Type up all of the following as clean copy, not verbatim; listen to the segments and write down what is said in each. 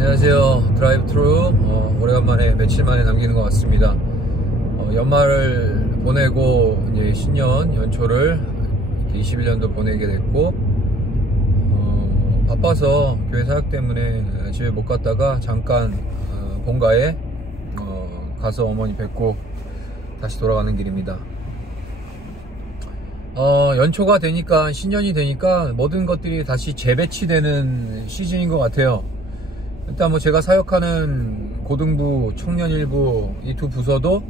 안녕하세요. 드라이브 트루 오래간만에 며칠 만에 남기는 것 같습니다. 연말을 보내고 이제 신년 연초를 21년도 보내게 됐고 바빠서 교회 사역 때문에 집에 못 갔다가 잠깐 본가에 가서 어머니 뵙고 다시 돌아가는 길입니다. 연초가 되니까 신년이 되니까 모든 것들이 다시 재배치되는 시즌인 것 같아요. 일단 제가 사역하는 고등부, 청년일부 이 두 부서도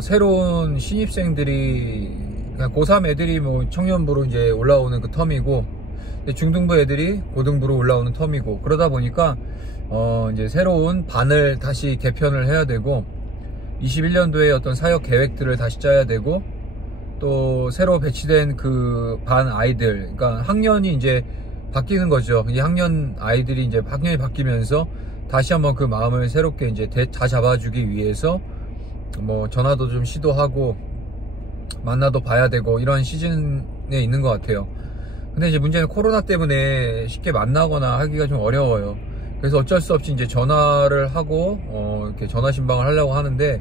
새로운 신입생들이 그냥 고3 애들이 청년부로 이제 올라오는 그 텀이고 중등부 애들이 고등부로 올라오는 텀이고 그러다 보니까 이제 새로운 반을 다시 개편을 해야 되고 21년도에 어떤 사역 계획들을 다시 짜야 되고 또 새로 배치된 그 반 아이들, 그러니까 학년이 이제 바뀌는 거죠. 이 학년 아이들이 이제 학년이 바뀌면서 다시 한번 그 마음을 새롭게 이제 다 잡아주기 위해서 전화도 좀 시도하고 만나도 봐야 되고 이런 시즌에 있는 것 같아요. 근데 이제 문제는 코로나 때문에 쉽게 만나거나 하기가 좀 어려워요. 그래서 어쩔 수 없이 이제 전화를 하고 이렇게 전화 신방을 하려고 하는데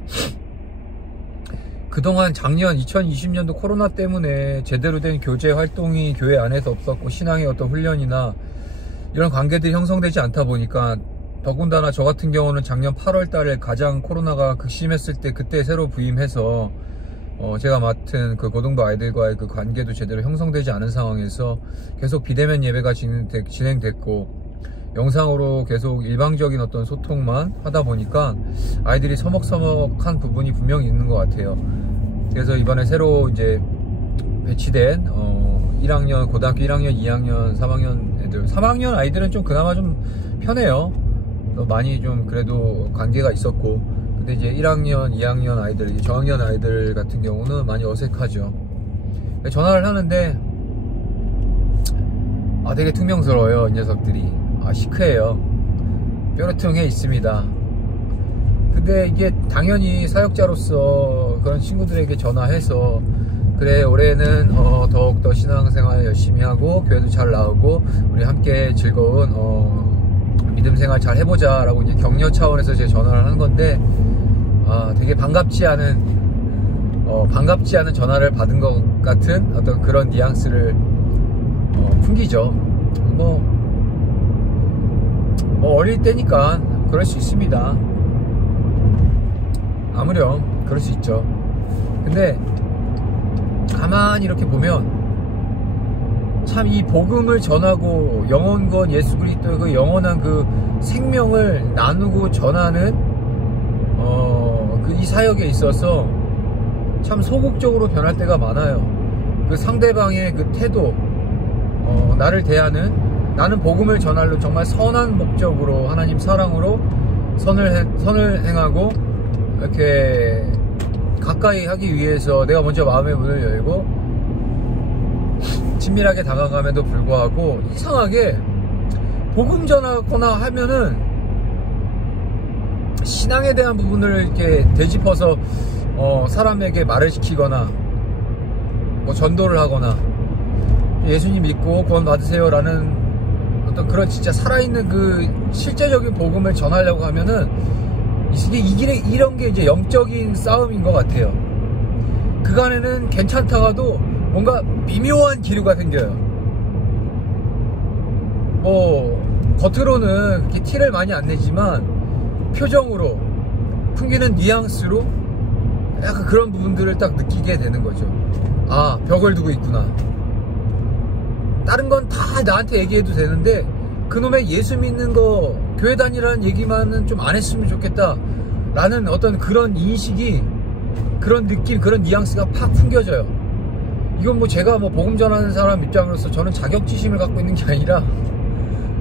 그동안 작년 2020년도 코로나 때문에 제대로 된 교제 활동이 교회 안에서 없었고 신앙의 어떤 훈련이나 이런 관계들이 형성되지 않다 보니까 더군다나 저 같은 경우는 작년 8월 달에 가장 코로나가 극심했을 때 그때 새로 부임해서 제가 맡은 그 고등부 아이들과의 그 관계도 제대로 형성되지 않은 상황에서 계속 비대면 예배가 진행됐고 영상으로 계속 일방적인 어떤 소통만 하다 보니까 아이들이 서먹서먹한 부분이 분명히 있는 것 같아요. 그래서 이번에 새로 이제 배치된 1학년, 고등학교 1학년, 2학년, 3학년 애들 3학년 아이들은 좀 그나마 좀 편해요. 많이 좀 그래도 관계가 있었고 근데 이제 1학년, 2학년 아이들, 저학년 아이들 같은 경우는 많이 어색하죠. 전화를 하는데 되게 퉁명스러워요. 이 녀석들이 시크해요. 뾰루퉁해 있습니다. 근데 이게 당연히 사역자로서 그런 친구들에게 전화해서 그래 올해는 더욱더 신앙생활 열심히 하고 교회도 잘 나오고 우리 함께 즐거운 믿음생활 잘 해보자 라고 이제 격려 차원에서 제가 전화를 하는 건데 되게 반갑지 않은 전화를 받은 것 같은 어떤 그런 뉘앙스를 풍기죠. 어릴 때니까 그럴 수 있습니다. 아무렴 그럴 수 있죠. 근데 가만히 이렇게 보면 참 이 복음을 전하고 영원권 예수 그리스도의 그 영원한 그 생명을 나누고 전하는 이 사역에 있어서 참 소극적으로 변할 때가 많아요. 그 상대방의 그 태도, 나를 대하는 나는 복음을 전할로 정말 선한 목적으로 하나님 사랑으로 선을 행하고 이렇게 가까이 하기 위해서 내가 먼저 마음의 문을 열고 친밀하게 다가감에도 불구하고 이상하게 복음 전하거나 하면은 신앙에 대한 부분을 이렇게 되짚어서 사람에게 말을 시키거나 전도를 하거나 예수님 믿고 구원 받으세요 라는 어떤 그런 진짜 살아있는 그 실제적인 복음을 전하려고 하면은 이런 게 이제 영적인 싸움인 것 같아요. 그간에는 괜찮다가도 뭔가 미묘한 기류가 생겨요. 겉으로는 그렇게 티를 많이 안 내지만 표정으로 풍기는 뉘앙스로 약간 그런 부분들을 딱 느끼게 되는 거죠. 벽을 두고 있구나. 다른 건 다 나한테 얘기해도 되는데 그놈의 예수 믿는 거 교회 다니라는 얘기만은 좀 안 했으면 좋겠다 라는 어떤 그런 인식이 그런 느낌 그런 뉘앙스가 팍 풍겨져요. 이건 제가 복음 전하는 사람 입장으로서 저는 자격지심을 갖고 있는 게 아니라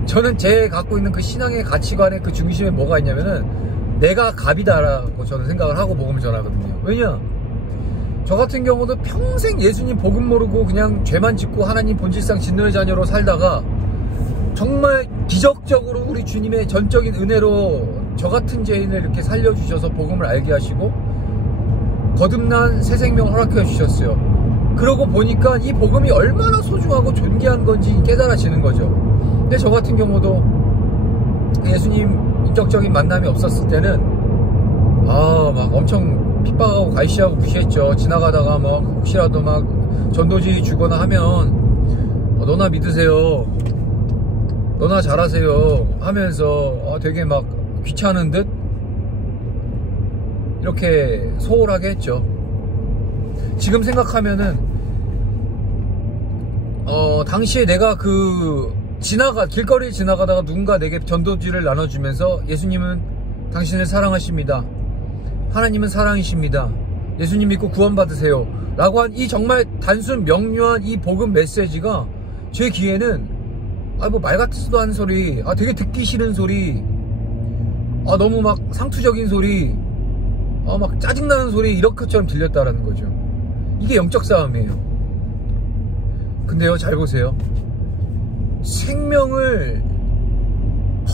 저는 제 갖고 있는 그 신앙의 가치관의 그 중심에 뭐가 있냐면은 내가 갑이다라고 저는 생각을 하고 복음을 전하거든요. 왜냐 저 같은 경우도 평생 예수님 복음 모르고 그냥 죄만 짓고 하나님 본질상 진노의 자녀로 살다가 정말 기적적으로 우리 주님의 전적인 은혜로 저 같은 죄인을 이렇게 살려주셔서 복음을 알게 하시고 거듭난 새 생명을 허락해 주셨어요. 그러고 보니까 이 복음이 얼마나 소중하고 존귀한 건지 깨달아지는 거죠. 근데 저 같은 경우도 예수님 인격적인 만남이 없었을 때는 막 엄청 핍박하고 갈시하고 무시했죠. 지나가다가 뭐 혹시라도 막 전도지 주거나 하면 너나 믿으세요, 너나 잘하세요 하면서 되게 막 귀찮은 듯 이렇게 소홀하게 했죠. 지금 생각하면은 당시에 내가 길거리에 지나가다가 누군가 내게 전도지를 나눠주면서 예수님은 당신을 사랑하십니다, 하나님은 사랑이십니다, 예수님 믿고 구원받으세요 라고 한 이 정말 단순 명료한 이 복음 메시지가 제 귀에는 뭐 말 같지도 않은 소리, 되게 듣기 싫은 소리, 너무 막 상투적인 소리, 막 짜증나는 소리, 이렇게처럼 들렸다라는 거죠. 이게 영적 싸움이에요. 근데요, 잘 보세요. 생명을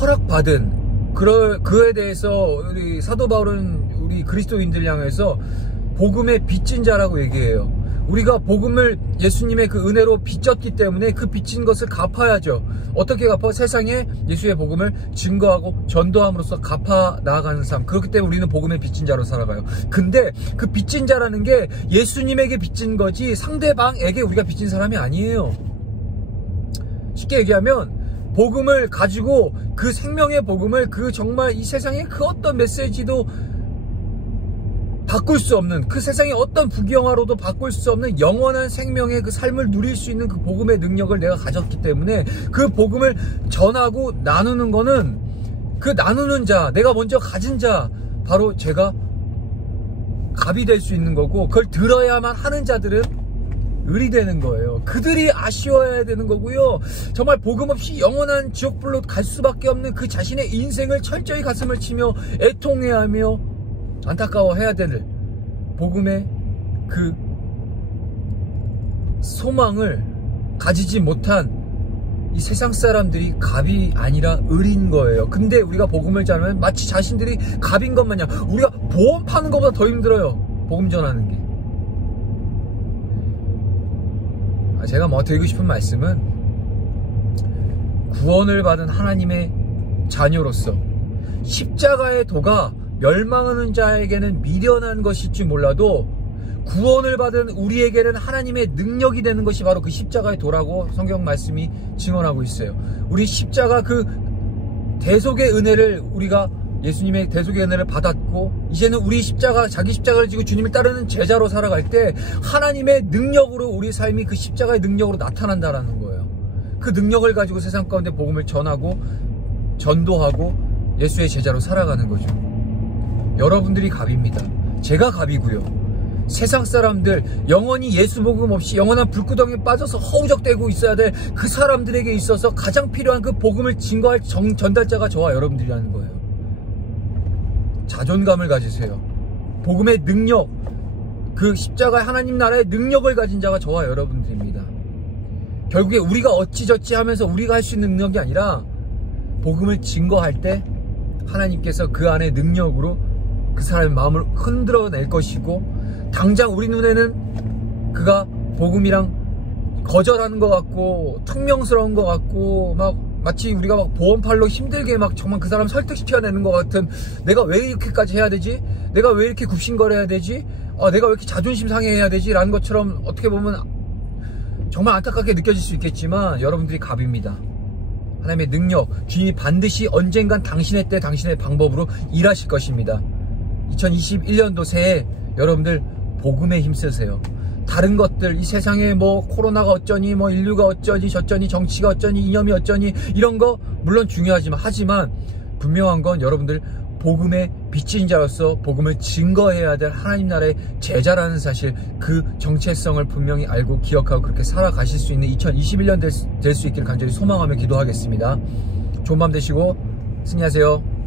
허락받은 그에 대해서 우리 사도 바울은 우리 그리스도인들 향해서 복음의 빚진 자라고 얘기해요. 우리가 복음을 예수님의 그 은혜로 빚졌기 때문에 그 빚진 것을 갚아야죠. 어떻게 갚아? 세상에 예수의 복음을 증거하고 전도함으로써 갚아 나아가는 삶. 그렇기 때문에 우리는 복음의 빚진 자로 살아가요. 근데 그 빚진 자라는 게 예수님에게 빚진 거지 상대방에게 우리가 빚진 사람이 아니에요. 쉽게 얘기하면 복음을 가지고 그 생명의 복음을 정말 이 세상의 그 어떤 메시지도 바꿀 수 없는, 그 세상의 어떤 부귀영화로도 바꿀 수 없는 영원한 생명의 그 삶을 누릴 수 있는 그 복음의 능력을 내가 가졌기 때문에 그 복음을 전하고 나누는 거는 그 나누는 자, 내가 먼저 가진 자, 바로 제가 갑이 될 수 있는 거고, 그걸 들어야만 하는 자들은 을이 되는 거예요. 그들이 아쉬워야 되는 거고요. 정말 복음 없이 영원한 지옥불로 갈 수밖에 없는 그 자신의 인생을 철저히 가슴을 치며 애통해야 하며 안타까워해야 될 복음의 그 소망을 가지지 못한 이 세상 사람들이 갑이 아니라 을인 거예요. 근데 우리가 복음을 전하면 마치 자신들이 갑인 것 마냥, 우리가 보험 파는 것보다 더 힘들어요, 복음 전하는 게. 제가 드리고 싶은 말씀은, 구원을 받은 하나님의 자녀로서 십자가의 도가 멸망하는 자에게는 미련한 것일지 몰라도 구원을 받은 우리에게는 하나님의 능력이 되는 것이 바로 그 십자가의 도라고 성경 말씀이 증언하고 있어요. 우리 십자가 그 대속의 은혜를, 우리가 예수님의 대속의 은혜를 받았고 이제는 우리 자기 십자가를 지고 주님을 따르는 제자로 살아갈 때 하나님의 능력으로 우리 삶이 그 십자가의 능력으로 나타난다라는 거예요. 그 능력을 가지고 세상 가운데 복음을 전하고 전도하고 예수의 제자로 살아가는 거죠. 여러분들이 갑입니다. 제가 갑이고요. 세상 사람들, 영원히 예수 복음 없이 영원한 불구덩이에 빠져서 허우적대고 있어야 될 그 사람들에게 있어서 가장 필요한 그 복음을 증거할 전달자가 저와 여러분들이라는 거예요. 자존감을 가지세요. 복음의 능력, 그 십자가의 하나님 나라의 능력을 가진 자가 저와 여러분들입니다. 결국에 우리가 어찌저찌 하면서 우리가 할 수 있는 능력이 아니라 복음을 증거할 때 하나님께서 그 안에 능력으로 그 사람의 마음을 흔들어낼 것이고, 당장 우리 눈에는 그가 복음이랑 거절하는 것 같고 퉁명스러운 것 같고 마치 우리가 보험팔로 힘들게 정말 그 사람 설득시켜내는 것 같은, 내가 왜 이렇게까지 해야 되지? 내가 왜 이렇게 굽신거려야 되지? 내가 왜 이렇게 자존심 상해해야 되지? 라는 것처럼 어떻게 보면 정말 안타깝게 느껴질 수 있겠지만 여러분들이 갑입니다. 하나님의 능력, 주님이 반드시 언젠간 당신의 때 당신의 방법으로 일하실 것입니다. 2021년도 새해 여러분들 복음에 힘쓰세요. 다른 것들, 이 세상에 코로나가 어쩌니, 인류가 어쩌니, 저쩌니, 정치가 어쩌니, 이념이 어쩌니, 이런 거 물론 하지만 분명한 건 여러분들 복음의 빚진 자로서 복음을 증거해야 될 하나님 나라의 제자라는 사실, 그 정체성을 분명히 알고 기억하고 그렇게 살아가실 수 있는 2021년 될 수 있기를 간절히 소망하며 기도하겠습니다. 좋은 밤 되시고 승리하세요.